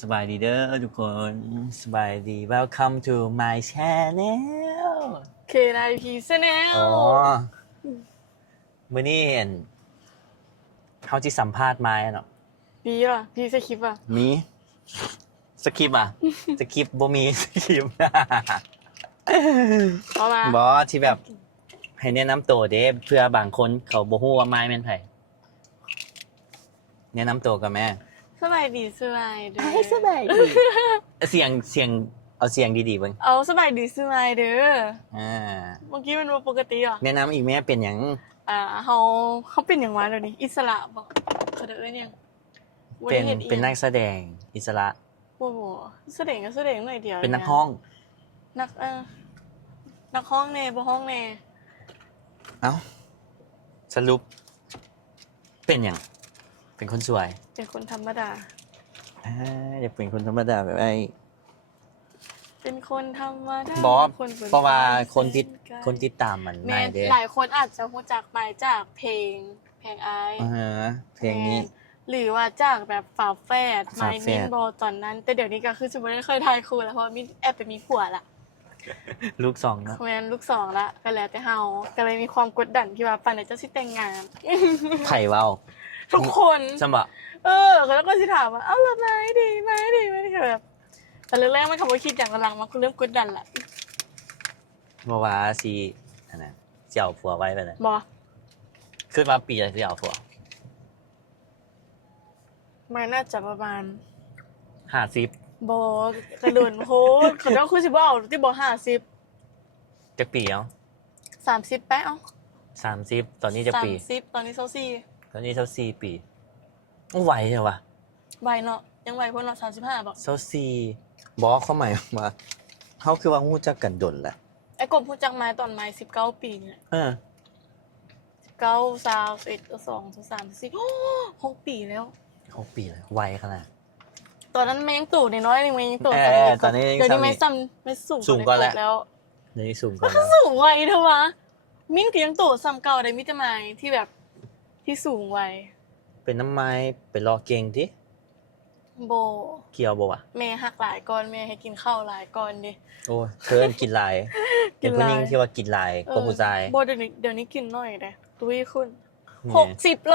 สบายดีเด้อทุกคนสบายดี Welcome to my channel KIP Channel อ๋อมื้อนี้เขาที่สัมภาษณ์มาเนาะ ดีป่ะดีสคริปต์ป่ะ มีสคริปต์อ่ะ สคริปต์บ่มีสคริปต์ เอามา บอที่แบบให้แนะนำตัวเด้เพื่อบางคนเขาบ่ฮู้ว่าไม้แม่นไผแนะนำตัวกับแม่ สบายดีสบายเด้อ สบายดี เสียงเอาเสียงดีๆเบิ่ง เอาสบายดีสบายเด้อ อ่า เมื่อกี้มันว่าปกติอ่ะ แนะนำอีกแม่เป็นหยัง เขาเป็นอย่างวะเดี๋ยวนี้อิสระบอกเขาเด้อยังบ่ เป็ ได้ น ฮ็ดอีหยัง เป็นนักแสดงอิสระ โอ้โหแสดงก็แสดงหน่อยเดียว เป็นนักห้อง นักห้องแน่บ่ห้องแน่ เอ้าสรุปเป็นอย่างเป็นคนสวย เป็นคนธรรมดา อยากเป็นคนธรรมดาแบบไอ้ เป็นคนธรรมดา บอส คนปิด เพราะว่า ไฟ คนติดตามมัน แม่ ไม่เด้ หลายคนอาจจะรู้จักมาจากเพลงไอาย เพลงนี้ หรือว่าจากแบบฝาแฝด ฝา ไม้ แฝด มินบอตอนนั้น แต่เดี๋ยวนี้ก็คือจะไม่ได้เคยทายครูแล้วเพราะว่ามินแอบไปมีผัวละ ลูกสองเนอะ แมนลูกสองละก็แล้วแต่เฮาก็เลยมีความกดดันที่ว่าปันไหนจะสิแต่งงาน ไผ่เว้า ทุกคน สมบะ แล้วก็สิถามว่าเอ้าแล้วไหมดีไหมก็แบบแต่แรกๆมันคำว่าคิดอย่างหลังๆมันก็เริ่มกดดันละ เมื่อวานสีอันนั้นเสี่ยวผัวไว้ไปเลย บอ ขึ้นมาปีอะไรเสี่ยวผัว มันน่าจะประมาณ 50บอกระโดนโหเขาต้องคือสิบเอาที่บอก50 จะปีเอ้า 30แป๊ะเอ้า 30ตอนนี้จะปี 30ตอนนี้24 ตอนนี้เท่า4ปีโอ้ไหวเหรอวะ ใบเนาะยังใบคนเรา35บอก เท่า4บอกเขาหมายว่าเขาคือว่าฮู้จักกันดนแหละ ไอ้กบพูดจักไม้ตอนไม้19 ปีเนี่ย เออ 9 21 2 3 4โอ้6 ปีแล้ว 6 ปีเลยไวขนาด ตอนนั้นแมงตู่น้อยๆนึงแมงตู่ ตอนนี้ยัง เดี๋ยวนี้ ซ้ำ ไม่ซ้ำไม่สูง สูงกว่าแล้ว แล้ว ในนี้สูงกว่าแล้ว สูงไวเถอะวะมิ้นก็ยังตู่ซ้ำเก่าได้มิตรไม้ที่แบบที่สูงไว เป็นน้ำไม้ไปรอเก่งที่ โบ เกี่ยวบ่วะ แม่หักหลายก้อนแม่ให้กินข้าวหลายก้อนดิ โอ้ยเพิ่นกินหลาย กิ เป็น นหลาย ผู้หญิงที่ว่ากินหลายกว่าผู้ชาย โบเดี๋ยวนี้กินน้อยเลยตุ้ยขึ้น แหม่ 60 โล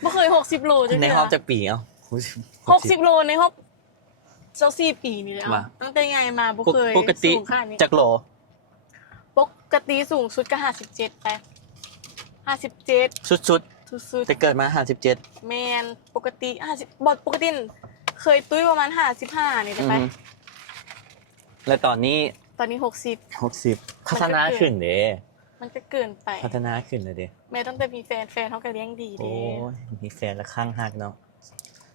ไม่เคย60 โลจัง ใน เลย ห้องจะปีเอ้า 60 โลในห้องเจ้า4 ปีนี่แหละ ว่า ตั้งแต่ไงมาบ่เคย ปกติ สูงขนาดนี้ จักโล ปกติสูงสุดก็57ไป57 สุด สุด ๆแต่เกิดมา57 ๆแมนปกติ50บอดปกติเคยตุ้ยประมาณ55นี่ได้ อื ไป มและตอนนี้ ตอนนี้60พัฒนาขึ้นเด้ 60มันก็เกินไป พัฒนาขึ้นเลยเด้ แม่ตั้งแต่มีแฟนเขาก็เลี้ยงดี โอ้ เด้ ยมีแฟนและข้างหักเนาะ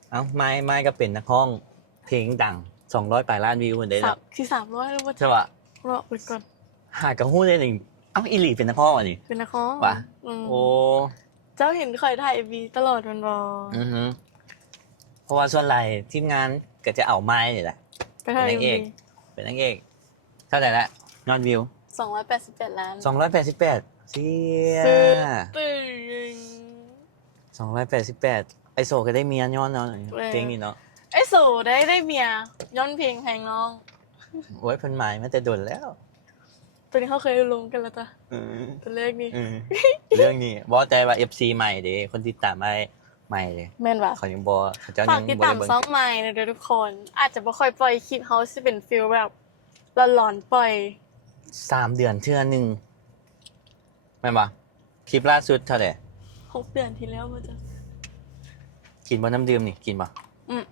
เอ้าไม้ก็เป็นนักร้องเพลงดัง200ปลายล้านวิวเหมือนเด้ สั เนาะ บที่300แล้วว่า ใช่ปะ รอไปก่อน หากระหู้ได้หนึ่งเอ้าอีหลีเป็นนักร้องอ่ะนี่ เป็นนักร้อง ว่ะ ม โอ้ เจ้าเห็นคอยถ่ายวีตลอดมันบอ อือฮึเพราะว่าส่วนใหญ่ทีมงานก็จะเอาไม้นี่แหละ ไปถ่าย เป็นนางเอ วี ก เป็นนางเอกเท่าไหร่ละยอดวิว 288 ล้าน 288เสีย ซื้อตึง 288ไอโซก็ได้เมียย้อนเนาะเพลงนี้เนาะ ไอ้โสได้เมียย้อนเพลงแพงน้อง โอ้ยเพิ่นหมายมาแต่ดนแล้ว ตัวนี้เขาเคยลงกันแล้วจ้ะตัวเลขนี่ เรื่องนี้บ่ใจว่า FC ใหม่เด้คนติดตามใหม่เลย แม่นว่ะ เขายังบ่เขาเจ้า ฝา ยั ก ง ติด บ่ ตา ได้ ม เบิ่ง ซ้อมใหม่นะเดี๋ยวทุกคน อาจจะไม่ค่อยปล่อยคลิปเขาจะเป็นฟิลแบบหลอนๆปล่อย 3 เดือนเทื่อหนึงแม่นบ่คลิปล่าสุดเท่าไหร่ 6 เดือนที่แล้วมันจะ กินบ่น้ำดื่มนี่กินบ่ อืม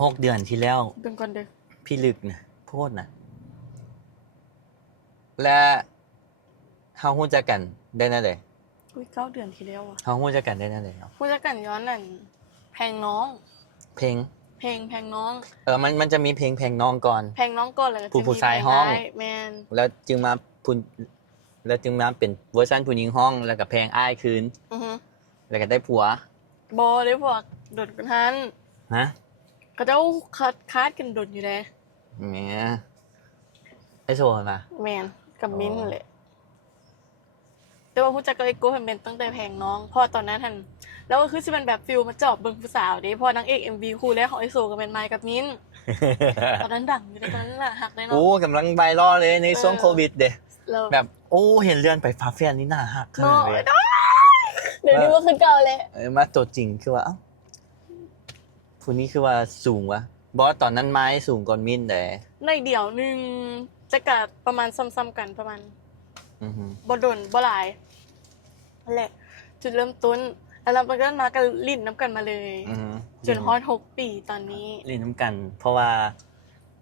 6 เดือนที่แล้ว เป็นก่อนเด้อ พี่ลึกนะโพดนะและเฮาฮู้จักกันได้นั่นเลย อุ้ย9 เดือนที่แล้วอ่ะ เฮาฮู้จักกันได้นั่นเลยเนาะ พูดจะกันย้อนนั่นแพงน้อง เพลง แพงน้อง มันจะมีเพลงแพงน้องก่อน แพงน้องก่อนเลย ผู้ชายห้อง แมน แล้วจึงมาพุ่นแล้วจึงมาเป็นเวอร์ชันผู้หญิงห้องแล้วก็เพลงอ้ายคืน อือฮึ แล้วก็ได้ผัว บอได้พวกโดดกันทัน ฮะ ก็เจ้าคาดกันโดดอยู่เลย แหมไอโซนป่ะ แมนกับมิ้นท์นั่นแหละ แต่ว่าผู้จักกับไอ้โก้เป็นตั้งแต่แพงน้องเพราะตอนนั้นทันแล้วก็คือสิเป็นแบบฟิลมาจอบเบิ่งผู้สาวเด้เพอนางเอก MV คู่แรกของไอโซก็เป็นไมค์กับมิ้น ตอนนั้นดังอยู่ในตอนนั้นน่ะหักได้เนาะ โอ้กำลังไวรัลเลยในช่วงโควิดเด้ แล้ว แบบโอ้เห็นเลื่อนไปฟ้าแฟนนี่น่าฮักขนา เนาะ ดเลย เดี๋ยวนี้ว่าคือเก่าเลย มาตัวจริงคือว่าเอ้าผู้นี้คือว่าสูงวะบอสตอนนั้นไม้สูงก่อนมินแต่ ในเดี่ยวหนึงจะกัดประมาณซ้ำๆกันประมาณ อือฮึ บ่ดนบ่หลายนั่นแหละ จุดเริ่มต้นแล้วเราก็มากันลิ้นน้ำกันมาเลย อือฮึ จนฮอด6 ปีตอนนี้ เล่นน้ำกัน เพราะว่า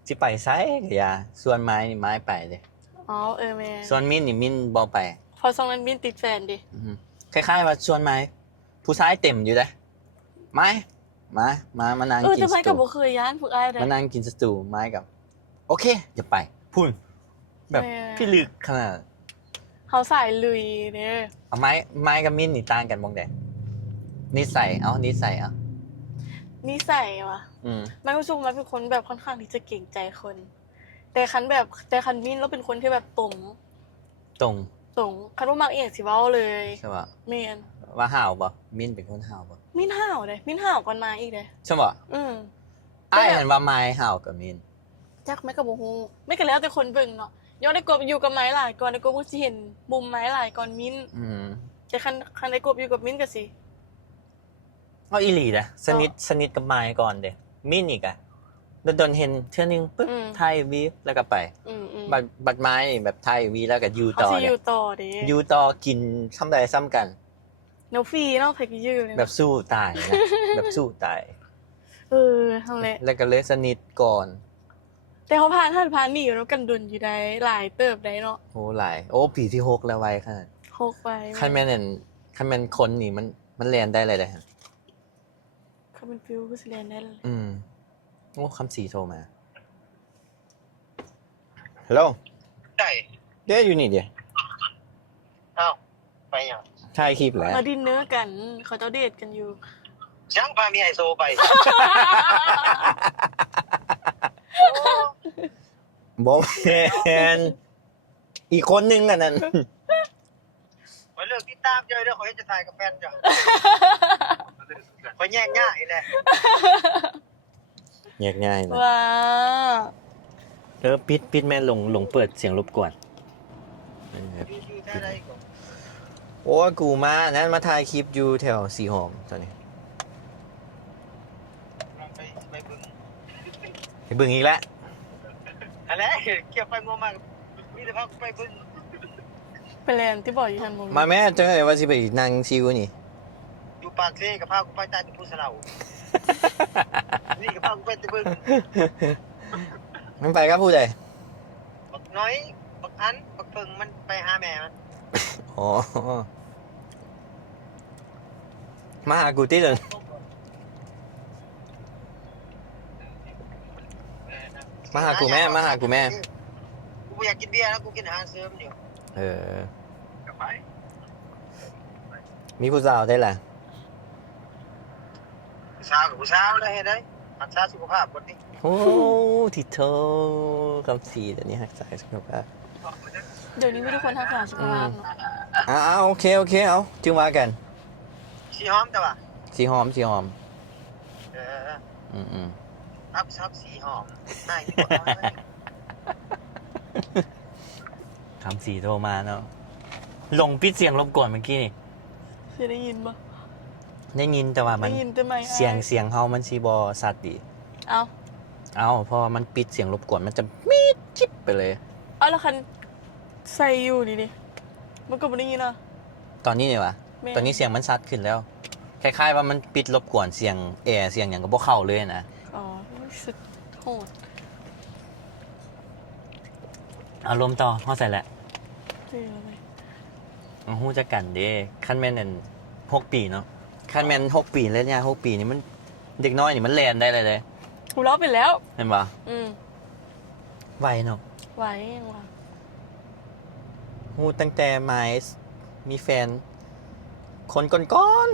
สิไปไซก็อย่าส่วนไม้นี่ไม้ไปเลย อ๋อแม่ ส่วนมินนี่มินบ่ไป พอสองนั้นมินติดแฟนดิ อือฮึคล้ายๆว่าส่วนไม้ผู้ชายเต็มอยู่เด้ไม้มานั่งกิน แต่ ส ไม ตู ก็บ่เคยย้านพวกอ้ายเลย มานั่งกินสตูไม้กับ โอเคอย่าไปพุ่นแบบ แม่ พี่ลึกขนาด เขาสายลุยเด้อ เอาไม้กับมินนี่ต่างกันบ้งใดนิสัยนิสัย นิสัยว่ะ อืม ไม่รู้สึกมันเป็นคนแบบค่อนข้างที่จะเก่งใจคน แต่คันมินแล้วเป็นคนที่แบบตรง ตรง คันว่ามักเอกสิเว้าเลย ใช่ปะ แม่น ว่าห่าวปะมินเป็นคนห่าวปะ มินห่าวเลยมินห่าวก่อนมาอีกเลย ใช่ปะ อืม อ้ายเห็นว่าไม้ห่าวกับมิน จักแม่ก็บ่ฮู้ไม่ก็แล้วแต่คนเบิ่งเนาะย้อนได้กบอยู่กับไม้หลายก่อนได้กบก็สิเห็นมุมไม้หลายก่อนมิน อืม แต่คันได้กบอยู่กับมินก็สิ เอาอีหลีนะสนิทกับไม้ก่อนเด้มินอีกอะโดนเห็นเทื่อนึงปึ๊บไทยวีแล้วก็ไป อืม บัดไม้นี่แบบไทยวีแล้วก็ยู เขา ต่อ สิอ เนี่ย ยู่ต่อเด้ ยูต่อกินซ้ำใดซ้ำกัน เนาะฟรีเนาะไผก็อยู่เลย แบบสู้ตายนะ แบบสู้ตาย ทำแหละ แล้วก็เลยสนิทก่อน แต่เขาผ่านนี่อยู่แล้วกันดนอยู่ได้หลายเติบได้เนาะ โอ้หลายโอ้ปีที่6แล้วไวขนาด 6ไป คันแม่นคนนี่มันเรียนได้เลยฮะ เขาเป็นฟิวก็สิเรียนได้เลย อืมโอ้คำสีโทรมาฮัลโหล ได้ เดี๋ยวอยู่นี่เดี๋ยว เอ้าไปยัง ถ่ายคลิปแล้ว มาดินเนื้อกัน เขาเจ้าเดทกันอยู่ ช่างพามีไอโซไป บอแมนอีกคนนึงอันนั้น ไปเลือกติดตามเจอเดี๋ยวเขาจะถ่ายกับแฟนจ้ะไปแย่งง่ายเลย แยกง่ายนะ ว้า ปิดแม่ลงเปิดเสียงรบกวน พี่ชื่อแท้ใดก่อน โอ้กูมานั้นมาถ่ายคลิปอยู่แถวสีหอมตอนนี้ ลองไปบึง ไปเบิ่งอีกแล้ว อะไรเกี่ยวไปงัวมากมีแต่พาไปบึง ไปเรียนที่บอกอยู่ทันมุม มาแม่จังเลยว่าสิไปนั่งชิวนี่ อยู่ปากเซ่กับพากูไปใต้เป็นผู้สลานี่กับพากูไปตะบึง มันไปกับผู้ใด บักน้อยบักอันบักเพิงมันไปหาแม่มัน อ๋อมาหากูที่เลยมาหากูแม่กูไม่อยากกินเบียร์แล้วกูกินอาหารเสริมอยู่ เออ กลับไป มีผู้สาวได้แหละ ผู้สาวกับผู้สาวเลยเห็นไหมรักษาสุขภาพคนนี้ โอ้ทิโทคำสีแต่นี้หักสายสุขภาพ เดี๋ยวนี้ไม่ทุกคนทักษะสุขภาพเนาะ โอเคเอาจึงว่ากัน สีหอมแต่ว่า สีหอม เออ อืม รับซับสีหอมได้ที่บอกเอาไว้ คำสีโทรมาเนาะลงปิดเสียงรบกวนเมื่อกี้นี่ สิได้ยินปะ ได้ยินแต่ว่ามัน ได้ยินแต่ไม่ เสียงเฮามันซีบอสัตว์ดี เอา พอมันปิดเสียงรบกวนมันจะมีดชิปไปเลย เอาแล้วคันใส่อยู่ดิมันก็ไม่ได้ยินอ่ะ ตอนนี้เนี่ยวะ แม่ ตอนนี้เสียงมันซัดขึ้นแล้ว คล้ายๆว่ามันปิดรบกวนเสียงแอร์เสียงอย่างกับพวกเข้าเลยนะ อ๋อสุดโหด อารมณ์ต่อเข้าใส่แหละ จริงเลย ฮู้จักกันเด้คันแม่นนั่น6 ปีเนาะคันแม่น6 ปีแล้วเนี่ย6 ปีนี่มันเด็กน้อยนี่มันแลนได้เลย กูร้องไปแล้ว เห็นปะ ไวเนาะ ไหวยังวะ ฮู้ตั้งแต่ไม้มีแฟน คนก่อน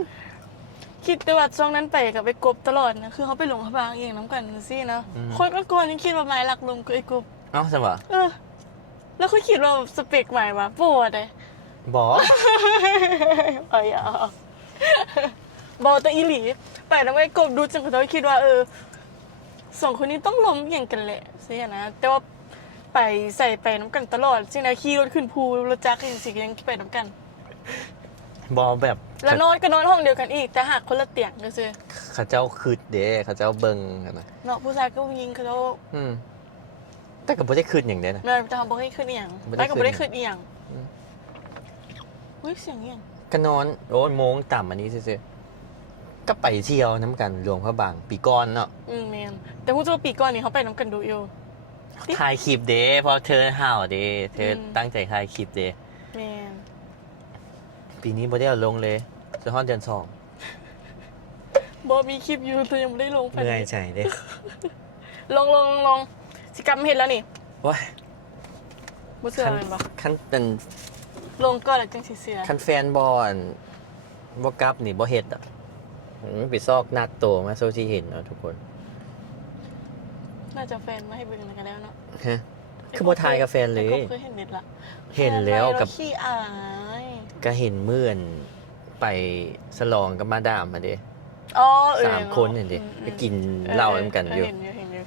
คิดแต่ว่าช่วงนั้นไปกับไอ้กบตลอดนะคือเขาไปหลงเขาบางเองน้ำกันสินะคนก่อนๆยังคิดว่าไม้รักลงคือไอ้กบ เอ้าใช่ปะ แล้วคือคิดว่าสเปกใหม่วะปวดเลย บ่ ไปอ่ะบอแต่อีหลีไปแล้วไอ้กบดูจังเขาคิดว่าสองคนนี้ต้องล้มอย่างกันแหละเสียนะแต่ว่าไปใส่ไปน้ำกันตลอดจริงนะขี่รถขึ้นภูรถจักรยังสิยังไปน้ำกัน บ่แบบ แล้วนอนก็นอนห้องเดียวกันอีกแต่หักคนละเตียงก็คือ เขาเจ้าคืดเด้เขาเจ้าเบิ่งกันนะ เนาะผู้ชายก็ยิงเขา แต่ก็บ่ได้คืดหยังเด้นะ แม่จะทำบ่ให้ขึ้นอีหยัง บ่ได้ ไปก็บ่ได้ ขึ้ ขึ้ น นอีหยังเฮ้ยเสียงอีหยัง ก็นอนโอ้ยโมงต่ำอันนี้ซื่อๆก็ไปเที่ยวน้ำกันหลวงพระบางปีก่อนเนาะ แม่นแต่ผู้ชายปีก่อนนี่เขาไปน้ำกันดูอยู่ ถ่ายคลิปเด้เพราะเธอห่าวเด้เธอตั้งใจถ่ายคลิปเด้ แม่น ปีนี้บ่ได้เอาลงเลยจะฮอดเดือน2 บ่มีคลิปอยู่แต่ยังไม่ได้ลงไป เหนื่อยใจเด้ ลงสิกรรมเห็นแล้วนี่ ว้าย บ่เชื่อแม่นบ่ คันเป็น ลงก่อนแล้วจังสิเชื่อ คันแฟนบอลบ่กลับนี่บ่เฮ็ดอ่ะมันไปซอกนัดโตมาโซที่เห็นเนาะทุกคน น่าจะแฟนมาให้เบิ่งกันแล้วเนาะ ฮะคือบ่ทายกับแฟนเลย ไอ้กบเคยเห็นเน็ตละ เห็นแล้วกับ ฟนไปขี้อาย ก็เห็นเมื่อนไปสลองกับมาดามมาเด้ อ๋อ3คนนี่เด้ไปกินเหล้านํกันอยู่ เห็นอยู่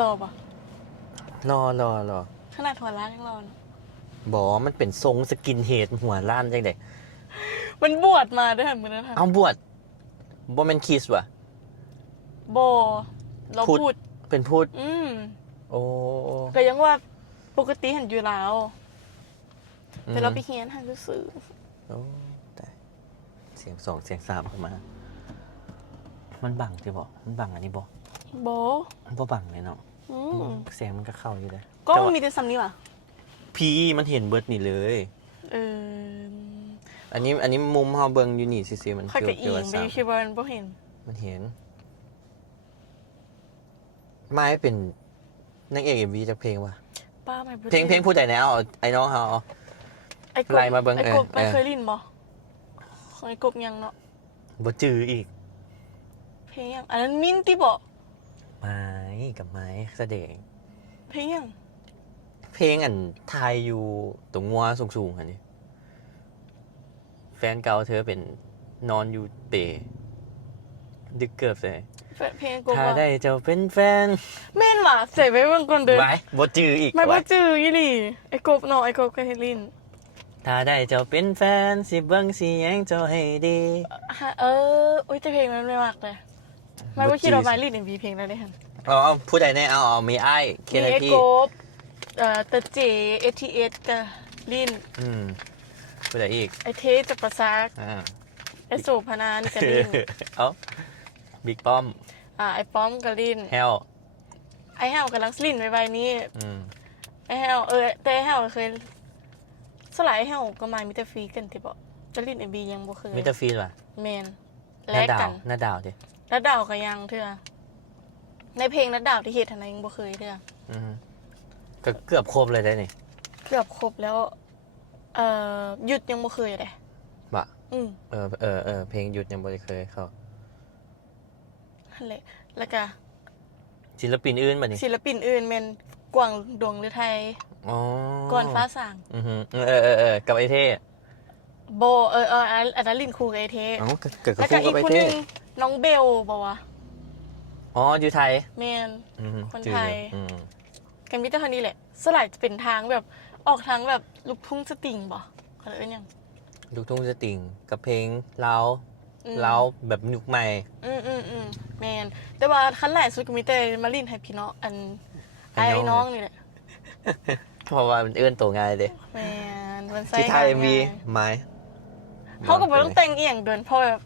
รอปะ รอ ขนาดหัวร้านยังรอเนอะ บ่มันเป็นทรงสกินเฮดหัวล้านจังได๋ มันบวชมาด้วยเหมือนกันนะ เอาบวชบ่แม่นคริสต์ว่ะ โบเรา พูด พูด เป็นพูด โอ้ ก็ยังว่าปกติเห็นอยู่แล้วแต่เราไปเฮียนหันซื้อ โอ้ตายเสียง2เสียง3เข้ามา มันบังติบ่มันบังอันนี้บ่ โบ มันบ่บังเลยเนาะ อืม เสียงมันก็เข้าอยู่เด้ ก็ แต่ว่า มีแต่ซ้ำนี้ว่ะ พี่มันเห็นเบิดนี่เลย เออ อันนี้มุมเฮาเบิ่งอยู่นี่ซื่อๆมัน ค่อยกับอี ว่า ไป สาม คิดว่ามันบ่เห็น มันเห็นไม้เป็นนางเอก MV จากเพลงว่ะ ป้าไม่บ่ เพลงพูดได้แนวไอ้น้องเฮาเอา ไอ้กบ ไล่มาเบิ่ง ไอ้กบ เออ มันเคยลิ้นบ่ของไอ้กบยังเนาะ บ่จืออีก เพลงยังอันนั้นมิ้นติบ่ ไม้กับไม้แสดง เพลงยัง เพลงอันทายอยู่ตรงงัวสูงๆอันนี้แฟนเก่าเธอเป็นนอนอยู่เปดึกเกือบเลย เพลงกบ ถ้า ว่า ได้เจ้าเป็นแฟน แม่นว่ะใส่ไว้เบิ่งก่อนเด้อ ไว้บ่จืออีก ไม่บ่ ไว้ จื้ออีหลีไอ้กบเนาะไอ้กบเคยเฮ็ดลิ้น ถ้าได้เจ้าเป็นแฟนสิเบิ่งสิแยงเจ้าให้ดี อุ้ยแต่เพลงมันไม่มากเลยไม่ว่าคิดว่ามาลิ้น MV เพลงแล้วได้หั่น เอาพูดได้แน่เอามีอ้ายเค มี ไอ ไอ้ พี่ กบตะเจ ATS กับลิ้น พูดได้อีก ไอ้เทจากประสาท อ่า ไอ้โสพนานี่กับลิ้น เอาบิ๊กป้อม ไอ้ป้อมกับลิ้น แฮล ไอ้แฮวกับลังลิ้นไว้นี้ อืม ไอ้แฮวแต่ไอ้แฮวเคยสลายไอ้แฮวก็มามีแต่ฟรีกันติบ่จะลิ้น MV ยังบ่เคย มิสเตอร์ฟีนว่ะ แมน ห แล น้าก ดา กั วน หน้าดาวดิ แล้วดาวก็ยังเถื่อในเพลงนัดดาวที่เฮ็ดหันนะยังบ่เคยเถื่อ อืมก็เกือบครบเลยได้นี่ เกือบครบแล้วหยุดยังบ่เคยเลย บะ อืม เพลงหยุดยังบ่ได้เคยเข้า นั่นแหละแล้วก็ ศิลปินอื่นบัดนี้ ศิลปินอื่นแม่นกวางดวงฤทัย อ๋อ ก่อนฟ้าสาง อือฮึกับไอ้เท่ โบอันนั้นลินคูกับไอเท เอ้าเกิดกับ แล้วก็ คู่ อี กับ ก ไอ้ คน เท่ นึงน้องเบลบ่วะ อ๋ออยู่ไทย แมน อือฮึ คน จือ ไทย อืม กันมิตรคนนี้แหละสลายจะเป็นทางแบบออกทางแบบลูกทุ่งสตริงบ่เขาเรียกว่าหยัง ลูกทุ่งสตริงกับเพลงลาว อืม ลาวแบบยุคใหม่ แมนแต่ว่าคันหลายสุดก็มีแต่มาลินให้พี่น้องไอ้น้องนี่แหละ เพราะว่ามันเอื้อนตัวง่ายเด้ แมนมันใส่ ที่ไทย งาน มี ง่าย ไม้ เขาก็บ่ต้องแต่งเอียงเดินเพราะแบบ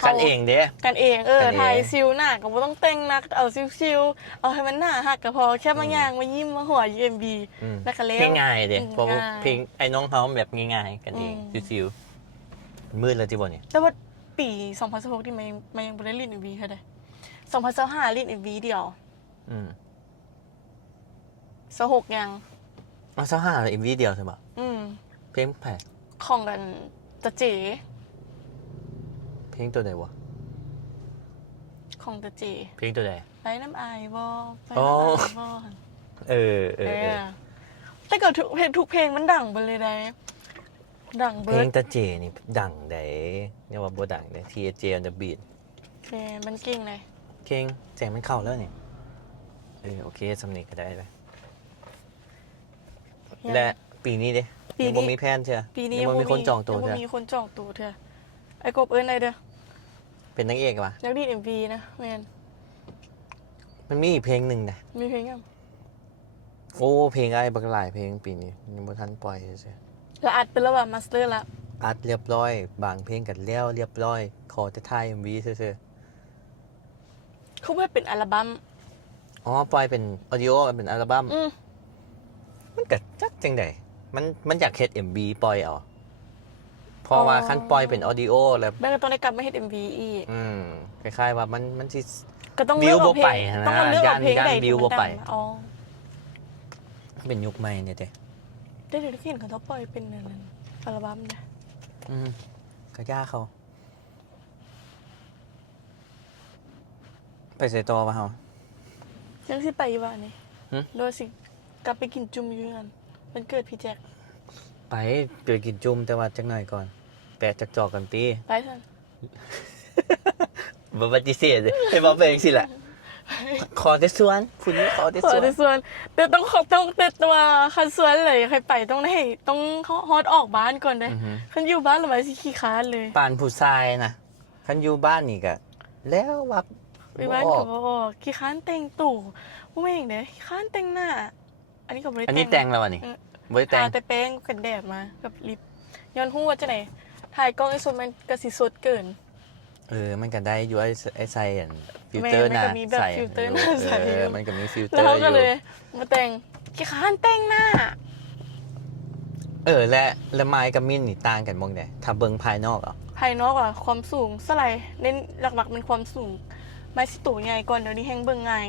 ขา กันเองเด้ กันเองกันเอง ถ่ายซิลหน้าก็บ่ต้องแต่งนักเอาซิลๆเอาให้มันหน้าหักก็พอแค่มาย่างมายิ้มมาหัว UMB แล้วก็แล้ว ง่ายๆเด้ อืม เพราะว่า ง่าย เพลงไอ้น้องเฮาแบบง่ายๆกันเอง อืม ชิวๆมืดแล้วจิบ่เนี่ย แต่ว่าปี2016นี่มันยังบ่ได้เล่น MV เท่าใด2025เล่น MV เดียว อืม 26ยัง เอาซะ5 MV เดียวใช่ป่ะ อืม เพลงแผ่ ของกันตะเจ เพลงตัวใดวะ ของตะเจ เพลงตัวใด ไปน้ำอายบ่ไป อ๋อ น้ำอายบ่ เออ แต่ก็ทุกเพลงมันดังไปเลยได้ ดัง เพ เบิ ล ร์ ง ด ตาเจนี่ดังไดเนี่ยว่าบ่ดังเด้ TJ on the beat แหมมันเก่งเลย เก่งแจงมันเข้าแล้วนี่โอเคสำเนียงก็ได้เลยและปีนี้เด้ ปี ยัง นี้ บ่มีแพลนเชียว ปีนี้ ยังบ่มีคนจองตัว ยัง เชียว บ่มีคนจองตัวเถอะไอ้กบเอิ้นอะไรเด้อ เป็นนางเอกวะ นักดีด MV นะแม่น มันมีอีกเพลงหนึ่งนะ มีเพลงยัง โอ้เพลงไอ้บักหลายเพลงปีนี้ยังบ่ทันปล่อยเฉย แล้วอัดเป็นแล้วว่ามาสเตอร์ละ ๆอัดเรียบร้อย บางเพลงกันแล้วเรียบร้อย ขอแต่ถ่าย MV ซื่อ เขาว่าเป็นอัลบั้ม ๆอ๋อปล่อยเป็นออดิโอเป็นอัลบั้ม อืม มันก็จักจังไดมันอยากเฮ็ด MV ปล่อยเอาเพราะว่าคันปล่อยเป็นออดิโอแล้ว แม่ก็ต้องได้กลับมาเฮ็ด MV อีก คล้ายๆว่ามันสิ ก็ต้องเลือกเอาเพล วิวบ่ไป ง นะ ต้องมาเลือกเอาเพลง ย่าน ใด วิ ที่ ว มั บ่ น ไป ดังอ๋อ เป็นยุคใหม่เนี่ยเด้ ได้เดี๋ยวที่เห็นเขาปล่อยเป็นอันนั้นอัลบั้มนะ ก็ยากเขา ไปใส่ต่อป่ะเฮา ยังสิไปอยู่ว่านี่ หึ โดยสิกลับไปกินจุ่มอยู่กันมันเกิดพี่แจ็ค ไปเกิดกินจุ่มแต่ว่าจักหน่อยก่อน แปะจักจอกกันตี ไปซั่น บ่ปฏิเสธเลยให้บอกไปจังซี่แหละ ขอแต่ส่วนผู้นี้ขอแต่ ขอ ส่วน ในส่วนแต่ต้องเต็ดตัวคันส่วนเลยใครไปต้องฮอดออกบ้านก่อนเด้ อือฮึ คันอยู่บ้านแล้วไว้สิขี้ค้านเลย ปานผู้ชายนะคันอยู่บ้านนี่ก็แล้ววับ ไปบ้านก็บ่ออกขี้ค้านแต่งตู่บ่แม่งเด้ขี้ค้านแต่งหน้า อันนี้ก็บ่ได้ อันนี้แต่งแล้ววะนี่ เออ บ่ได้แต่ง ทาแต่แป้งกันแดดมากับลิปย้อนฮู้ว่าจังได๋ถ่ายกล้องไอ้สดมันก็สิสดเกิน มันก็ได้อยู่ไอ้ใส่อันฟิลเตอร์หน้า มันก็มีแบบ ใส่ ฟิลเตอร์หน้าใส่ มันก็มีฟิลเตอ แล้ว ร์ เขา อ ก็ ยู่ เลยมาแต่งขี้ค้านแต่งหน้า และไม้กับมิ้นนี่ต่างกันบ่งใดถ้าเบิ่งภายนอกอ่ะ ภายนอกอะความสูงสไลด์เน้นหลักๆเป็นความสูงไม้สิโตใหญ่ก่อนเดี๋ยวนี้แฮงเบิ่งง่าย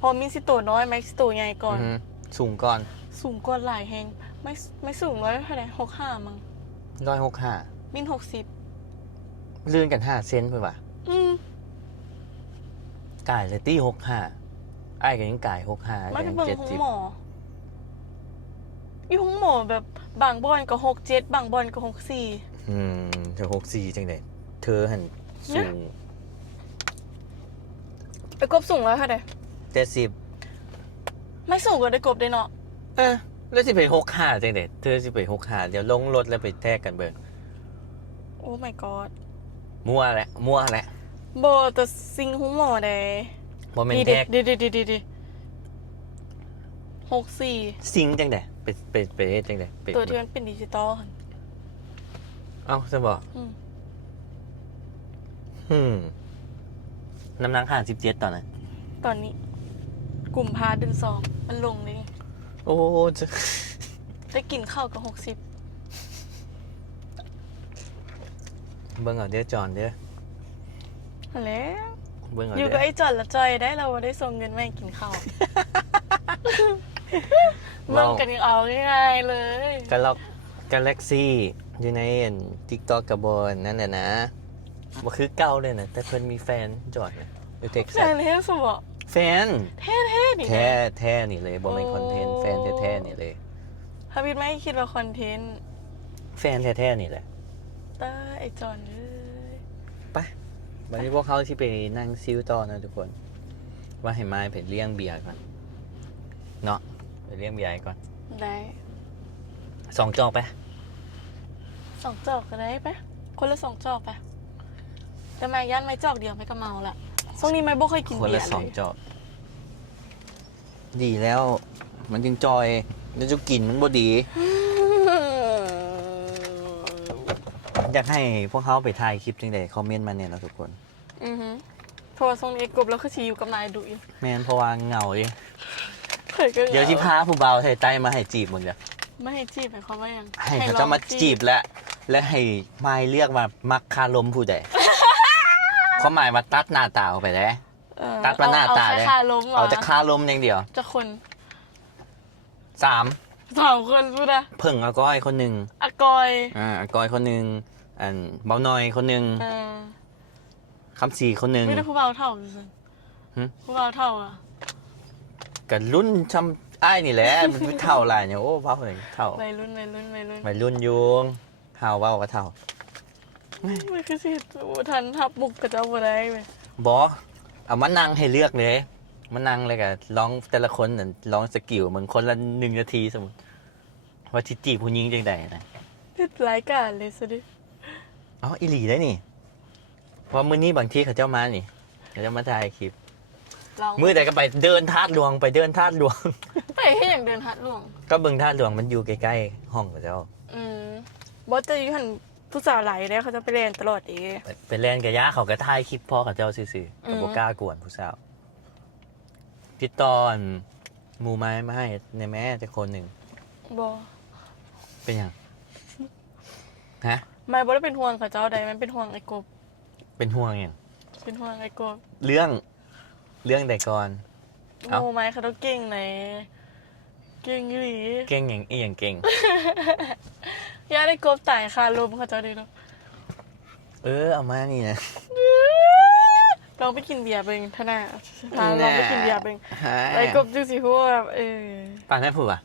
พอมีสิโตน้อยไม้สิโตใหญ่ก่อน อือฮึสูงก่อน สูงก่อนหลายแฮงไม่สูงร้อยเท่าไหร่65มั้ง 165 มินลื่นกัน5เซนเพิ่นว่า 60 กายเลยตี้65อ้ายก็ยังกาย65 มัน ยั เป็น ง เบิ่งห้องหม 70 ออยู่ห้องหมอแบบบางบอนก็67บางบอนก็64 เธอ64จังได๋เธอหั่นสูง ไปกบสูงแล้วเท่าไหร่ 70 ไม่สูงกว่าได้กบได้เนาะ แล้วสิไป65จังได๋เธอสิไป65เดี๋ยวลงรถแล้วไปแทกกันเบิ่ง โอ้ my god มั่วแหละ โบแต่ซิงห้องหมอได้ บ่แม่น ดี แทก ดี64 ซิงจังได๋ไปเฮ็ดจังได๋ไป ตัวที่มันเป็นดิจิตอลหั่น เอ้าซะบ่ อืม น้ำหนัก57ตอนนั้น ตอนนี้กลุ่มพาเดือนสองมันลงเลย โอ้จะ ได้กินข้าวกับ60 เบิ่งเอาเด้อจอนเด้อ นั่นแหล้ว เบิ่งเอา อยู่ เด้ กับ อ ไอ้จอนละจอยได้เราได้ส่งเงินมาให้กินข้าวเบิ่งกันยังเอาง่ายๆเลย กาแล็กซี่อยู่ใน TikTok กับบนนั่นแหละนะบ่คือเก่าเลยนะแต่เพิ่นมีแฟนจอดนะอยู่เท็กซั แฟ ส นเท่สมอ แฟน เท่ๆนี่ แท้นี่เลยบ่แม่นคอนเทนต์แฟนแท้ๆนี่เลย ฮาบิดไม่คิดว่าคอนเทนต์ แฟนแท้ๆนี่แหละ ตาไอ้จอนเอ้ย ไปวันนี้พวกเขาที่ไปนั่งซิลต่อนะทุกคน ว่าให้มาไปเลี้ยงเบียร์ก่อนเนาะไปเลี้ยงเบียร์ให้ก่อน ได้ 2 จอกไป 2 จอกก็ได้ปะคนละ2 จอกปะแต่แม่ย่านไม่จอกเดียวไม่ก็เมาละช่วงนี้ไม่บ่เคยกิน คน เบีย ละ ร์เลย 2 จอกดีแล้ว มันจึงจอยแล้วจะกินมันบ่ดี อยากให้พวกเขาไปถ่ายคลิปจังได๋คอมเมนต์มาเนี่ยนะทุกคน อือฮึเพราะว่าทรงนี้กบแล้วคือชีอยู่กับนายดุอยู่ แม่นเพราะว่าเหงาดิ เคยก็หงา เดี๋ยวสิพาผู้บ่าวไทยใต้มาให้จีบมึงเด้อ ไม่ให้จีบหมายความว่ายัง ให้เขาจะมาจีบและให้ไม้เรียกว่ามักคาลมผู้ใด ความหมายว่าตัดหน้าตาออกไปได้ เออ ตัดมาหน้าตา เอ เลย แค่คาล้มเหรอ เอาแต่คาลมอย่างเดียว จะคน 3 2 คนพูดอะ เพิ่งอาก้อยคนหนึง อากอย อากอยคนหนึงอันเบาน้อยคนหนึง เออ คำสีคนหนึง ไม่ได้ผู้เบาเท่าสิ หึ ผู้เบาเท่าอ่ะ ก็รุ่นชำอ้ายนี่แหละมันเท่าหลายเนี่ยโอ้เว้าเลยเท่า วัยรุ่น วัยรุ่นอยู่ เฮาเว้าว่าเท่า มันคือสิทันทับมุกกับเจ้าบ่ได้เว้ย บ่เอามานั่งให้เลือกเลยมานั่งเลยก็ร้องแต่ละคนน่ะร้องสกิลมึงคนละ1นาทีสมมุติว่าสิจีบผู้หญิงจังได๋นะ เฮ็ดรายการเลยซะดิ อ๋ออีหลีได้นี่เพราะมื้อนี้บางทีเขาเจ้ามานี่เขาเจ้ามาถ่ายคลิป ลอง มื้อใดก็ไปเดินธาตุหลวงไปเดินธาตุหลวง ไปให้อย่างเดินหัดหลวง ก็เบิ่งธาตุหลวงมันอยู่ใกล้ๆห้องเขาเจ้า บอสจะอยู่หันผู้สาวหลายได้เขาจะไปเรียนตลอดเอง ไปเล่นกับย่าเขาก็ถ่ายคลิปพ่อเขาเจ้าซื่อๆก็บ่กล้ากวนผู้สาวติดต่ออันหมู่ไม้มาให้ในแม่แต่คนหนึ่ง บอ เป็นหยังฮะ ไม่บอได้เป็นห่วงเขาเจ้าใดมันเป็นห่วงไอ้กบ เป็นห่วงหยัง เป็นห่วงไอ้กบ เรื่องใดก่อน เอ้า โมไม้เขาต้องเก่งไหนเก่งอีหลี เก่งหยังอีหยังเก่ง ย่าได้กบตายคาลมเขาเจ้าดีเนาะ เอามานี่นะ ลองไปกินเบียร์เบิ่งท่าน่ะลองไปกินเบียร์เบิ่งไอ้กบจังสิฮู้ว่าแบบปานนั้นพูดป่ะ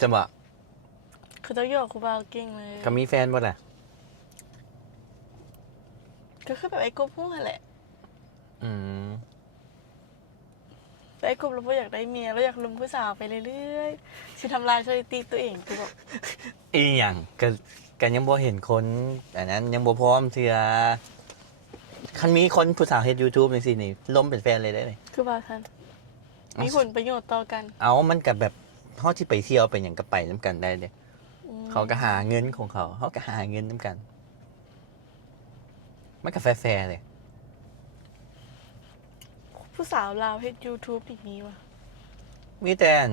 จะบอก เขาเจ้าหยอกครูบาวเก่งเลย ก็มีแฟนบ่ล่ะ ก็คือแบบไอ้กบฮู้หั่นแหละ อืม แต่ไอ้กบเราบ่อยากได้เมียเราอยากลุมผู้สาวไปเรื่อยๆสิทำลายสถิติตัวเองคือแบบ อีหยังก็ยังบ่เห็นคนอันนั้นยังบ่พร้อมเทื่อคันมีคนผู้สาวเฮ็ด YouTube จังซี่นี่ล้มเป็นแฟนเลยได้เลย คือว่าท่านมีผลประโยชน์ต่อกัน เอามันกับแบบเขาที่ไปเที่ยวไปอย่างก็ไปน้ำกันได้เลย เขาก็หาเงินของเขาก็หาเงินน้ำกัน มันก็แฟร์ๆเลย ผู้สาวลาวเฮ็ด YouTube อีกนี้วะ มีแต่อัน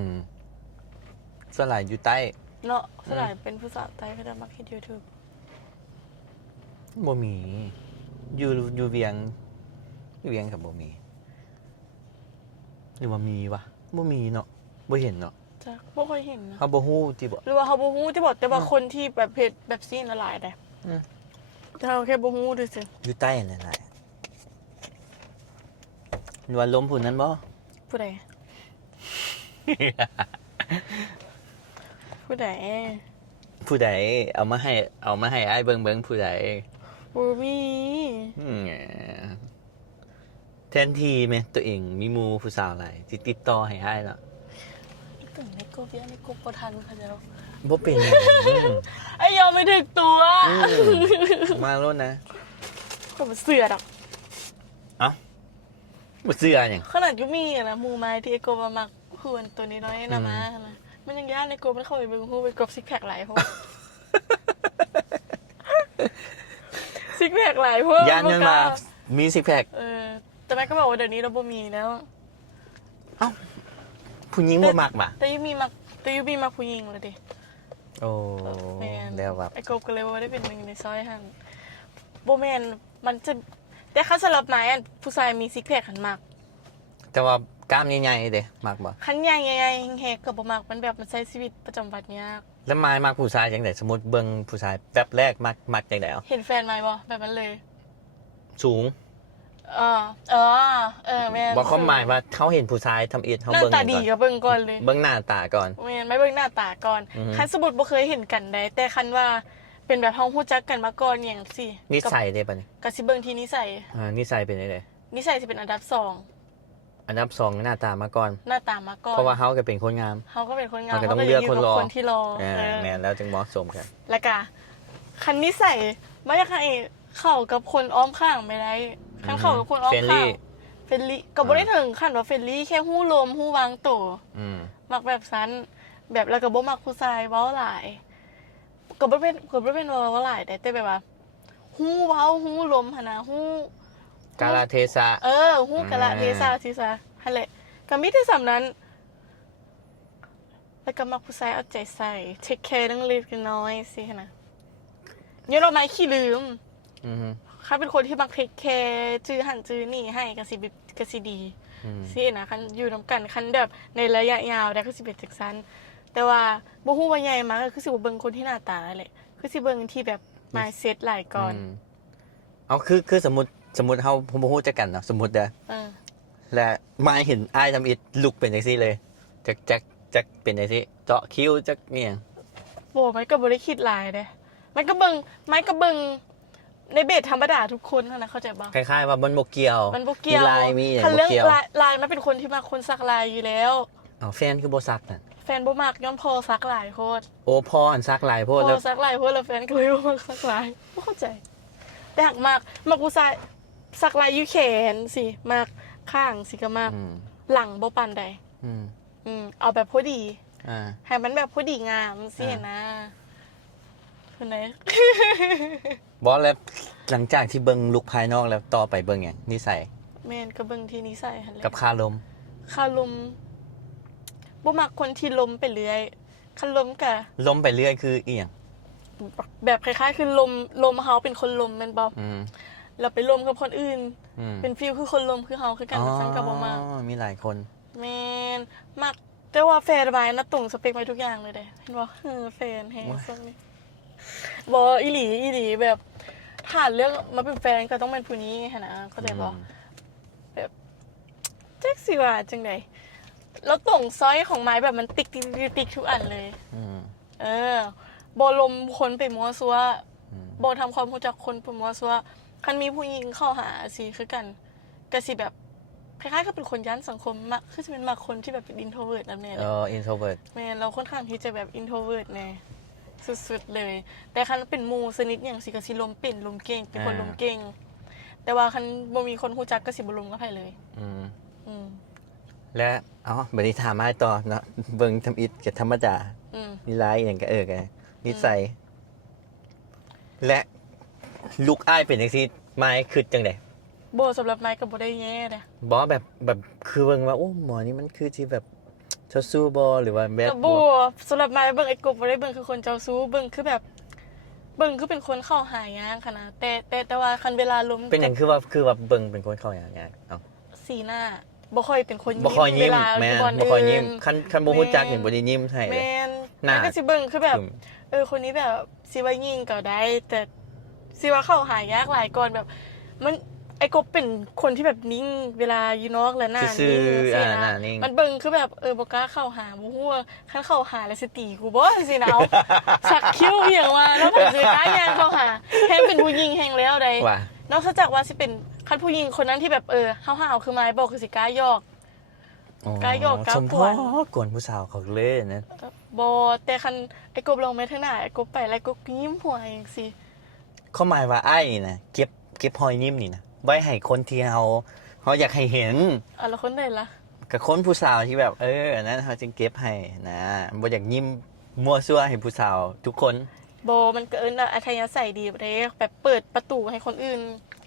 สลายอยู่ใต้ เนาะสลายเป็นผู้สาวไทยเขาจะมักเฮ็ด YouTube บ่มีอยู่เวียงกับบ่มี หรือว่ามีวะบ่มีเนาะบ่เห็นเนาะ จ้ะบ่ค่อยเห็นนะ เขาบ่ฮู้ติบ่ หรือว่าเขาบ่ฮู้ที่บอกแต่ว่าคนที่แบบเพจแบบซีนละหลายได้ อืม แต่เราแค่บ่ฮู้ดูสิ อยู่ใต้นั่นแหละหรือว่าลมพุ่นนั้นบ่ ผู้ใด ผู้ใด ผู้ใดเอามาให้อ้ายเบิ่งผู้ใด บ่มี แทนที่แม่ตัวเองมีหมู่ผู้สาวหลายสิติดต่อให้อ้ายเนาะ ตึงในกบเยอะในกบบ่ทันเขาจะ บ่เป็นหยัง ไอ้ยอมไม่ถึกตัว มาโลดนะ ก็บ่เสือดอก บ่เชื่อหยัง ขนาดยูมีอะนะหมู่ไม้ที่ไอ้กบมามักคืออันตัวนี้น้อยนะมานะมันยังย่านในกบมันเข้าไปเบิ่งฮู้ไปกบซิกแพคหลายพวก ซิกแพคหลายพวก ย่านมันมามีซิกแพค แต่แม่ก็บอกว่าเดี๋ยวนี้เราบ่มีแล้ว ผู้หญิงบ่มักบ่ะ แต่ยูมีมักผู้หญิงเลยดิ โอ้ แม่น แล้วแบบ ไอ้กบก็เลยว่าได้เป็นหนึ่งในซอยหั่นบ่แม่นมันจะแต่เขาสำหรับหมายอันผู้ชายมีซิกแพคหันมัก แต่ว่ากล้ามใหญ่ๆเด้มักบ่ คันใหญ่ๆแฮกก็บ่มักมันแบบมันใช้ชีวิตประจำวันยาก แล้วมายมักผู้ชายจังได๋สมมุติเบิ่งผู้ชายแป๊บแรกมักจังได๋เอา เห็นแฟนไหมบ่แบบนั้นเลย สูง แม่น บ่ความหมายว่าเขาเห็นผู้ชายทำอิฐเขา หน้า เบิ่ง ตาดี ก่อน ก็เบิ่งก่อนเลย เบิ่งหน้าตาก่อน แม่นไม่เบิ่งหน้าตาก่อน อือฮึ คันสมมุติบ่เคยเห็นกันได้แต่คันว่าเป็นแบบเฮาฮู้จักกันมาก่อนหยังสิ นิสัยเด้ปะนี่ ก็สิเบิ่งที่นิสัย นิสัยเป็นจังได๋ นิสัยสิเป็นอันดับสอง อันดับ2หน้าตามาก่อน หน้าตามาก่อน เพราะว่าเฮาก็เป็นคนงาม เฮาก็เป็นคนงาม เราก็ต้องเลือกคนรอ คนที่รอ แม่นแล้วจึงเหมาะสมกัน แล้วก็คันนิสัยบ่อยากให้เข้ากับคนอ้อมข้างไม่ได้คันเข้ากับคนอ้อมข้างเฟรนลี่ก็บ่ได้ถึงขั้นว่าเฟรนลี่แค่ฮู้ลมฮู้วางตัว อืม มักแบบซั้นแบบแล้วก็บ่มักผู้ชายเว้าหลายก็บ่เป็นเว้าหลายแต่แบบว่าฮู้เว้าฮู้ลมหั่นน่ะฮู้ กาลเทศะ ฮู้กะละเทศะสิซะหั่นแหละก็มีแต่สำนั้น แล้วก็มักผู้ชายเอาใจใส่เทคแคร์เรื่องเล็กน้อยสิหั่นน่ะยอมรับขี้ลืม อือฮึ เขาเป็นคนที่มักเทคแคร์จื้อหั่นจื้อนี่ให้ก็สิดี สินะคันอยู่นำกันคันแบบในระยะยาวได้คือสิเป็นจังซั่นแต่ว่าบ่ฮู้ว่าใหญ่มากก็คือสิบ่เบิ่งคนที่หน้าตาแหละคือสิเบิ่งที่แบบ mindset หลายก่อน เอาคือสมมุติเฮาบ่ฮู้จักกันเนาะสมมุติเด้อ และมาเห็นอ้ายทำอิฐลุกเป็นจังซี่เลยจักเป็นจังซี่เจาะคิ้วจักเนี่ยง บ่มันก็บ่ได้คิดหลายเด้ มันก็เบิ่งในเบสธรรมดาทุกคนนะเข้าใจบ่ คล้ายๆว่ามันบ่เกี่ยว มันบ่เกี่ยว มีลายมีอย่าง คัน บ่ เรื่อง เกี่ยว ลายมันเป็นคนที่มาคนสักลายอยู่แล้ว อ้าวแฟนคือบ่ซักนั่น แฟนบ่มักย้อนพอสักลายโคตร โอ้พออันซักหลายโพ พ ดแล้ว อสักลายโคตรแล้วแฟนก็เลยบ่มักสักลายบ่เข้าใจ แต่หักมักผู้ชายสักลายอยู่แขนสิมักข้างสิก็มัก อืม หลังบ่ปานใด อืม เอาแบบพอดี อ่า ให้มันแบบพอดีงามสินะคนไหน บ่แล้วหลังจากที่เบิ่งลุคภายนอกแล้วต่อไปเบิ่งหยังนิสัย แม่นก็เบิ่งที่นิสัยหั่นแหละ กับคารม คาลมบ่มักคนที่ลมไปเรื่อยคันลมกะ ล้มไปเรื่อยคืออีหยัง แบบคล้ายๆคือลมเฮาเป็นคนลมแม่นบ่ อืม เราไปลมกับคนอื่น อืม เป็นฟีลคือคนลมคือเฮาคือกันซันก็บ่มัก มีหลายคน แม่นมักแต่ว่าแฟนบายนะตรงสเปคไว้ทุกอย่างเลยเด้เห็นบ่แฟนแฮงซังนี่บ่อีหลีแบบถ้าเลือกมาเป็นแฟนก็ต้องเป็นผู้นี้หั่นนะเข้าใจบ่ แจ็คสิว่าจังไดแล้วตรงซ้อยของไม้แบบมันติ๊กทุกอันเลย อืม บลมคนไปมัวซัว อืม บทำความรู้จักคนไปมัวซัวคันมีผู้หญิงเข้าหาสิคือกันก็สิแบบคล้ายๆก็เป็นคนยันสังคมมากคือจะเป็นมากคนที่แบบเป็นอินโทรเวิร์ตนั่นแน่เลย introvert แม่นเราค่อนข้างที่จะแบบอินโทรเวิร์ตแน่สุดๆเลย แต่คันเป็นหมู่สนิทอย่างสิก็สิลมเป็นลมเก่งเป็นคนลมเก่ง แต่ว่าคันบ่มีคนรู้จักก็สิบ่ลมกับไผเลย อืม อืม และบัดนี้ถามมาต่อเนาะเบิ่งทำอิฐก็ธรรมดา อืม มีหลายอย่างก็กันนิสัยและลูกอ้ายเป็นจังซี่ไม้คือจังได๋ โบสำหรับไม้ก็บ่ได้แย่เด้ บ่แบบคือเบิ่งว่าโอ้หมอนี่มันคือสิแบบเจ้าสู้บ่หรือว่าแบด แต่โบสำหรับไม้เบิ่งไอ้กบบ่ได้เบิ่งคือคนเจ้าชู้เบิ่งคือแบบเบิ่งคือเป็นคนเข้าหายางค่ะนะแต่ว่าคันเวลาล้ม เป็นหยังคือว่าเบิ่งเป็นคนเข้าอย่างงานเอ้า สีหน้าบ่ค่อยเป็นคน บ่ค่อยยิ้ม เวลา แม่น บล บ่ค่อยยิ้ม อื่น คันบ่ฮู้จักนี่บ่ได้ยิ้มให้เลย แม่น หน้า แล้วก็สิเบิ่งคือแบบ อืม คนนี้แบบสิว่ายิงก็ได้ แต่สิว่าเข้าหายากหลายก่อนแบบ มันไอ้กบเป็นคนที่แบบนิ่งเวลาอยู่นอกและหน้า ซื่ นิ่ อง ๆ สิ หน้า นะ นิ่ง มันเบิ่งคือแบบบ่กล้าเข้าหาบ่ฮู้ว่าคันเข้าหาแล้วสิตีกูบ่สินะเอา สักคิ้วอหย่างว่าแล้วผมสิกล้าย่างเข้าหาแฮงเป็นผู้หญิงแฮงแล้วใด ว่าน อกจากว่าสิเป็นคันผู้หญิงคนนั้นที่แบบห้าวๆคือไม้บอกคือสิกล้ายอก กล้าหยอกกล้า สม ก พ วน กวนผู้สาวเขาเลยนะ บ่แต่คันไอ้กบลงไปเท่าหน้าไอ้กบไปแล้วก็ยิ้มหัวจังซี่ เขาหมายว่าอ้ายนี่นะเก็บหอยนิ่มนี่นะไว้ให้คนที่เขาอยากให้เห็น แล้วคนใดล่ะ กับคนผู้สาวที่แบบอันนั้นเขาจึงเก็บให้นะบ่อยากยิ้มมั่วซั่วให้ผู้สาวทุกคน บ่มันก็อัธยาศัยดีเด้แบบเปิดประตูให้คนอื่น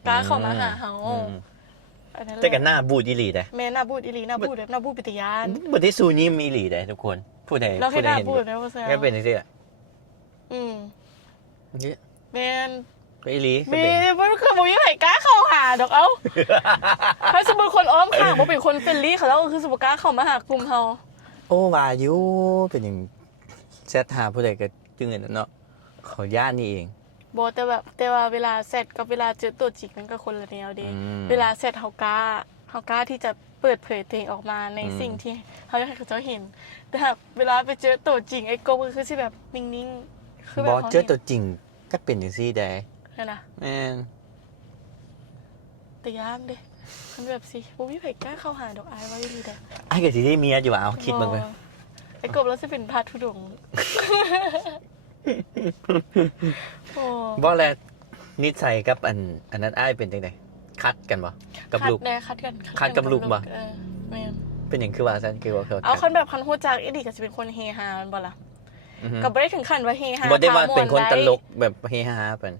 กล้าเข้ามาหาเฮา อืม อันนั้นแห แต่ ละ กันหน้าบูดอีหลีเด้ แม่หน้าบูดอีหลีหน้าบูดแบบหน้าบูดปิตยาน บ่ได้สู้ยิ้มอีหลีเด้ทุกคนผู้ใด เราให้ ผู้ ห ใด น้า เห็น บูดนะว่าแซ่ ก็เป็นจังซี่อะ อืม นี่ แม่น ก็อีหลีก็ มี เป็น มันคือบ่มีไผกล้าเข้าหาดอกเอ้า ถ้าสมมุติคนอ้อมข้างบ่เป็นคนเฟรนลี่เขาแล้วก็คือสิบ่กล้าเข้ามาหากลุ่มเฮา โอ้ว่าอยู่เป็นหยังแชทหาผู้ใดก็จึงอันนั้นเนาะเขาย่านนี่เอง บ่แต่ว่าเวลาเซตกับเวลาเจอตัวจริงมันก็คนละแนวเด้ อืม เวลาเซตเฮากล้าที่จะเปิดเผยตัวเองออกมาใน อืม สิ่งที่เฮาอยากให้เขาเจ้าเห็น แต่หากเวลาไปเจอตัวจริงไอ้กบก็คือสิแบบนิ่งๆคือแบบ บ่เจอตัวจริงก็เป็นจังซี่ได้ นั่นน่ะ แม่น แต่ยามเด้มันแบบสิบ่มีไผกล้าเข้าหาดอกอายว่าอีหลีเด้ ไอ้ก็สิได้เมียอยู่ว่าเอาคิดเบิ่งไป ไอ้กบแล้วสิเป็นพาทุดงค์ โอ้ บ่แลนิสัยกับอันนั้นอ้ายเป็นจังได๋คัดกันบ่กับลูก คัดกัน คัดกับลูกบ่ แม่น เป็นหยังคือว่าซั่นคือว่าเขา เอาคนแบบคันฮู้จักอีหลีก็สิเป็นคนเฮฮาแม่นบ่ล่ะ อือฮึ ก็บ่ได้ถึงขั้นว่าเฮฮา บ่ได้ว่าเป็นคน พ ต ม่ว ลกแบบเฮฮาเพิ่น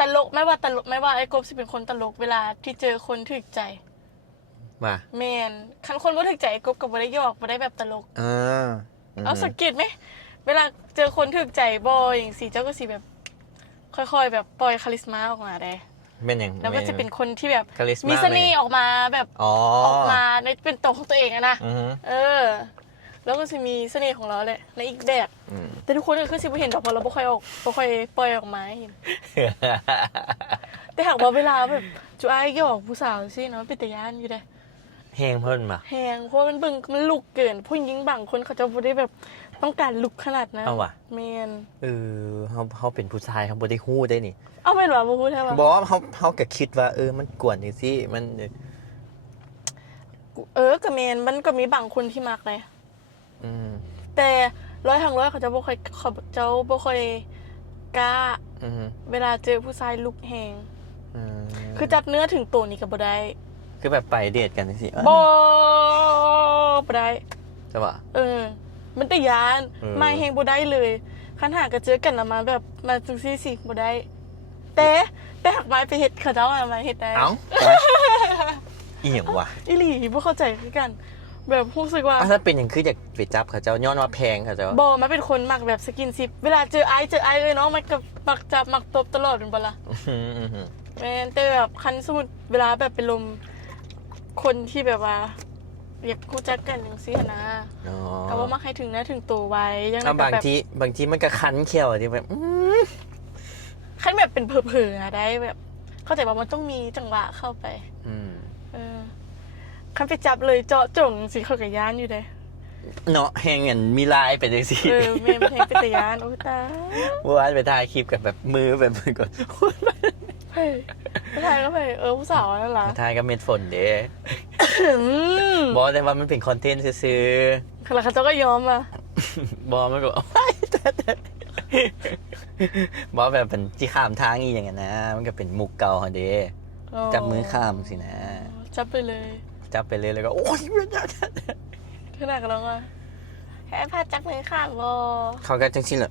ตลกไม่ว่าไอ้กบสิเป็นคนตลกเวลาที่เจอคนถูกใจ ว่า แม่นคันคนบ่ถูกใจไอ้กบก็บ่ได้หยอกบ่ได้แบบตลก อือ เอาสังเกตไหมเวลาเจอคนถูกใจบ่อย่างสิเจ้าก็สิแบบ ค่อยๆแบบปล่อยคาลิสมาออกมาได้ แม่นหยัง แล้วก็จะเป็นคนที่แบบ คาลิสมา มีเสน่ห์ออกมาแบบ อ๋อ ออกมาในเป็นตัวของตัวเองอะนะ อือฮึ แล้วก็จะมีเสน่ห์ของเราแหละในอีกแบบ อืม แต่ทุกคนก็คือสิบ่เห็นดอกเพราะเราบ่ค่อยปล่อยออกมาให้เห็นแต่หากว่าเวลาแบบจูอ้ายหยอกผู้สาวสิเนาะเป็นตาย้านอยู่เด้ แฮงเพิ่นมา แฮงเพราะมันเบิ่งมันลุกเกินผู้หญิงบางคนเขาจะบ่ได้แบบ ต้องการลุกขนาดนั้น เอาว่ะ แมน เขาเป็นผู้ชายเขาบ่ได้ฮู้ได้นี่ เอาเป็นว่าบ่ฮู้ใช่ปะ บ่เขาก็คิดว่ามันกวนจังซี่มัน ก็แมนมันก็มีบางคนที่มักเลย อืม แต่100 เขาจะบ่ค่อยเขาเจ้าบ่ค่อยกล้า อืม เวลาเจอผู้ชายลุกแฮง อืม คือจับเนื้อถึงตัวนี่ก็บ่ได้ คือแบบไปเดทกันจังซี่ บ่ได้ ใช่ป่ะ มันแต่ยาน ไม่แฮงบ่ได้เลยคันหากก็เจอกันน่ะมาแบบมาจังซี่สิบ่ได้ แต่หักไม้ไปเฮ็ดเขาเจ้าอะมาเฮ็ดได้ เอ้าอีหยังวะ อีหลีบ่เข้าใจคือกัน แบบรู้สึกว่า ถ้าเป็นอย่างคืออยากไปจับเขาเจ้าย้อนว่าแพงเขาเจ้า บ่มันเป็นคนมักแบบสกินชิปเวลาเจอไอเนาะมันก็มักจับมักตบตลอดเป็นบ่ล่ะ อืมอืม แม่นแต่แบบคันสมมุติเวลาแบบเป็นลมคนที่แบบว่าอยากรู้จักกันจังซี่นะ อ๋อ ก็บ่มักให้ถึงเนื้อถึงตัวไว้ยังไง แล้ว ก็ บาง แบบ ทีมันก็คันเขียวที่แบบ คันแบบเป็นเผลอๆอะได้แบบ เข้าใจว่ามันต้องมีจังหวะเข้าไป อืม คันไปจับเลยเจาะจงสิเขาก็ย้านอยู่เด้ เนาะแฮงเงินมีลายไปจังซี่ แม่นมันแฮงเป็นตะย้านโอ้ตาย ว่าไปถ่ายคลิปกับแบบมือแบบมือก่อน เฮ้ยผู้ชายก็ไปผู้สาวนั่นล่ะ ถ่ายกับเม็ดฝนเด้ อืม บอกแต่ว่ามันเป็นคอนเทนต์ซื่อ แล้วเขาเจ้าก็ยอมอ่ะ ๆบอกมันก็บอก บอกแบบเป็นที่ข้ามทางอีอย่างเงี้ยนะ มันก็เป็นมุกเก่าของเด้จับมือข้ามสินะ จับไปเลย จับไปเลยแล้วก็โอ๊ย ขนาดกันแล้วอ่ะแค่พาจับมือขาดบอ เขาก็จังสิเหรอ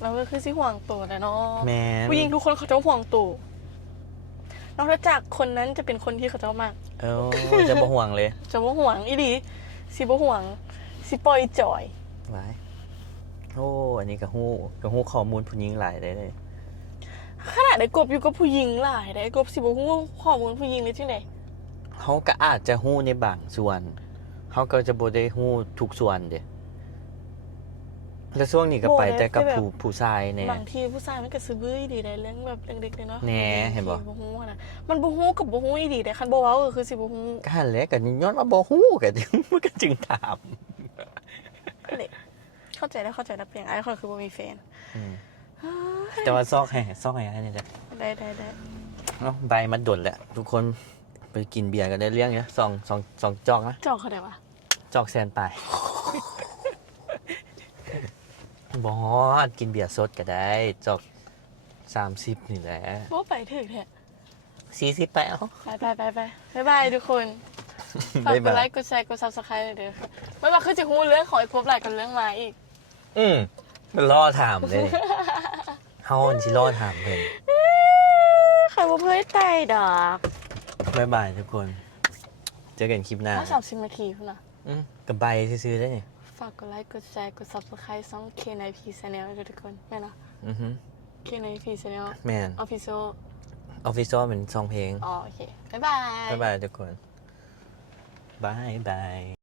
เราก็คือสิห่วงตัวแหละเนาะ แมน ผู้หญิงทุกคนเขาจะห่วงตัวนอกจากคนนั้นจะเป็นคนที่เขาจะมาก จะบ่ห่วงเลย จะบ่ห่วงอีดีสิบ่ห่วงสิปล่อยจอย ไว้โอ้อันนี้ก็ฮู้ข้อมูลผู้หญิงหลายได้เลย ขนาดได้กบอยู่กับผู้หญิงหลายได้กบสิบ่ฮู้ข้อมูลผู้หญิงเลยที่ไหน เขาก็อาจจะฮู้ในบางส่วน เขาก็จะบ่ได้ฮู้ทุกส่วนเด้แล้วช่วงนี้ก็ไปแต่กับผู้ชายเนี่ย บางทีผู้ชายมันก็ซื้อบื้ออีดีได้เรื่องแบบเล็กๆเนาะ แหน่เห็นบ่ บ่ฮู้นะมันบ่ฮู้กับบ่ฮู้อีดีได้คันบ่เว้าก็คือสิบ่ฮู้ ก็หั่นแหละก็ย้อนว่าบ่ฮู้ก็จึงมันก็จึงถาม เด็กเข้าใจได้เพียงไอ้คนคือบ่มีแฟน แต่ว่าซอกให้อันนี้แหละ ได้ เนาะใบมันดดแหละ ทุกคนไปกินเบียร์กันได้เรื่องเนี้ยสองจอกนะ จองเขาได้ปะ จอกแซนไปบอสกินเบียร์สดก็ได้ จอก30นี่แหละ ว่าไปถึงแท้ 40ไปเอา ไปบ๊ายบายทุกคนฝากกดไลค์กดแชร์กด Subscribe เลยเด้อไม่ว่าคือจะฮู้เรื่องของไอ้ครบหลายกันเรื่องมาอีก มันล่อถามเลยเฮาสิล่อถามเพิ่น ใครบ่เพื่อไต่ดอก บ๊ายบายทุกคน เจอกันคลิปหน้า ถ้า30 นาทีพุ่นน่ะ กับใบซื้อๆได้นี่ ฝากกดไลค์กดแชร์กด Subscribe ช่อง KNIP Channel ด้วยทุกคนแม่นเนาะ KNIP Channel แม่น Official ออฟฟิศเป็นซองเพลง อ๋อโอเคบ๊ายบาย บ๊ายบายทุกคน บายบาย